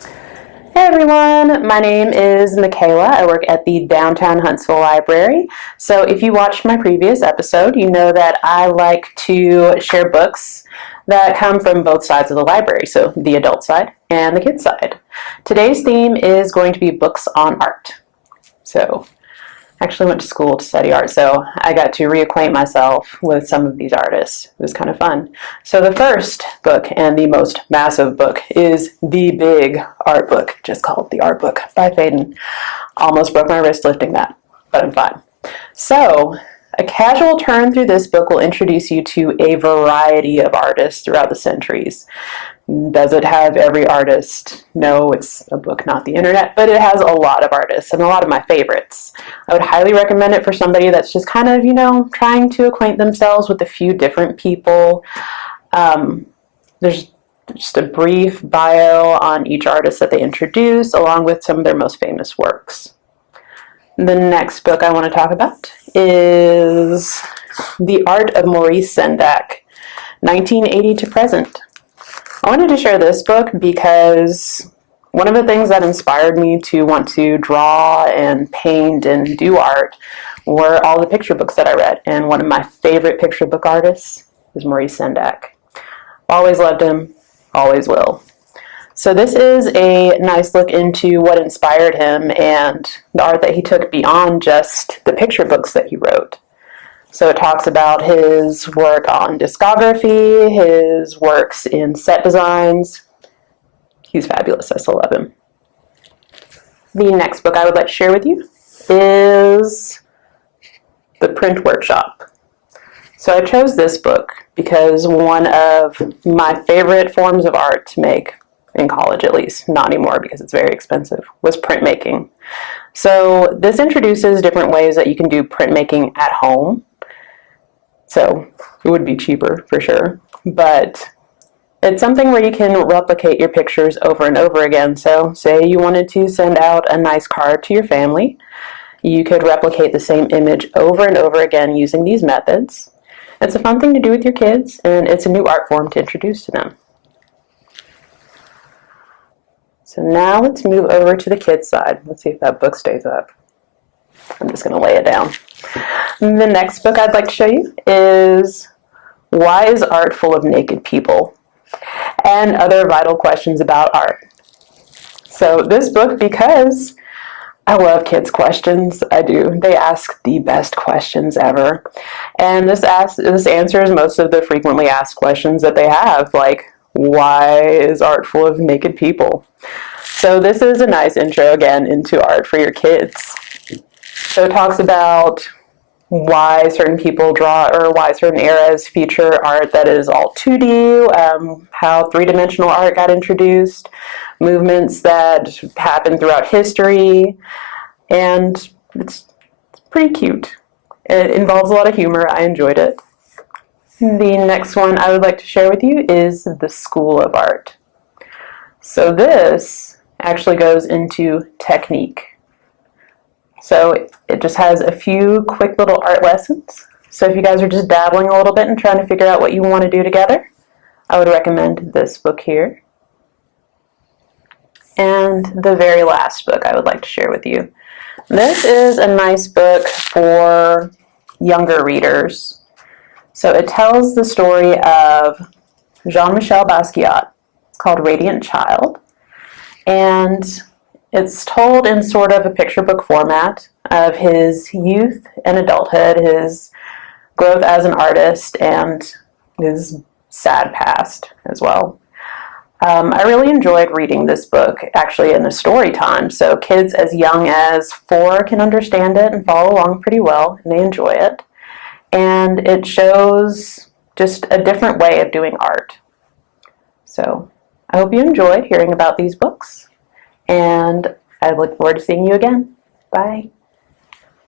Hey everyone, my name is Michaela. I work at the Downtown Huntsville Library. So if you watched my previous episode, you know that I like to share books that come from both sides of the library, so the adult side and the kids side. Today's theme is going to be books on art. So I actually went to school to study art, so I got to reacquaint myself with some of these artists. It was kind of fun. So the first book, and the most massive book, is the big art book, just called The Art Book by Faden. Almost broke my wrist lifting that, but I'm fine. So a casual turn through this book will introduce you to a variety of artists throughout the centuries. Does it have every artist? No, it's a book, not the internet, but it has a lot of artists and a lot of my favorites. I would highly recommend it for somebody that's just kind of, trying to acquaint themselves with a few different people. There's just a brief bio on each artist that they introduce, along with some of their most famous works. The next book I want to talk about is The Art of Maurice Sendak, 1980 to present. I wanted to share this book because one of the things that inspired me to want to draw and paint and do art were all the picture books that I read. And one of my favorite picture book artists is Maurice Sendak. Always loved him, always will. So this is a nice look into what inspired him and the art that he took beyond just the picture books that he wrote. So it talks about his work on discography, his works in set designs. He's fabulous. I still love him. The next book I would like to share with you is The Print Workshop. So I chose this book because one of my favorite forms of art to make, in college at least, not anymore because it's very expensive, was printmaking. So this introduces different ways that you can do printmaking at home. So it would be cheaper for sure, but it's something where you can replicate your pictures over and over again. So say you wanted to send out a nice card to your family, you could replicate the same image over and over again using these methods. It's a fun thing to do with your kids, and it's a new art form to introduce to them. So now let's move over to the kids' side. Let's see if that book stays up. I'm just going to lay it down. The next book I'd like to show you is Why is Art Full of Naked People? And Other Vital Questions About Art. So this book, because I love kids' questions, I do. They ask the best questions ever. And this answers most of the frequently asked questions that they have, like, why is art full of naked people? So this is a nice intro, again, into art for your kids. So it talks about why certain people draw, or why certain eras feature art that is all 2D, how three-dimensional art got introduced, movements that happened throughout history, and it's pretty cute. It involves a lot of humor. I enjoyed it. The next one I would like to share with you is The School of Art. So this actually goes into technique. So it just has a few quick little art lessons. So if you guys are just dabbling a little bit and trying to figure out what you want to do together, I would recommend this book here. And the very last book I would like to share with you. This is a nice book for younger readers. So it tells the story of Michel-Basquiat. It's called Radiant Child. And it's told in sort of a picture book format of his youth and adulthood, his growth as an artist, and his sad past as well. I really enjoyed reading this book, actually, in a story time. So kids as young as 4 can understand it and follow along pretty well, and they enjoy it. And it shows just a different way of doing art. So I hope you enjoyed hearing about these books, and I look forward to seeing you again. Bye.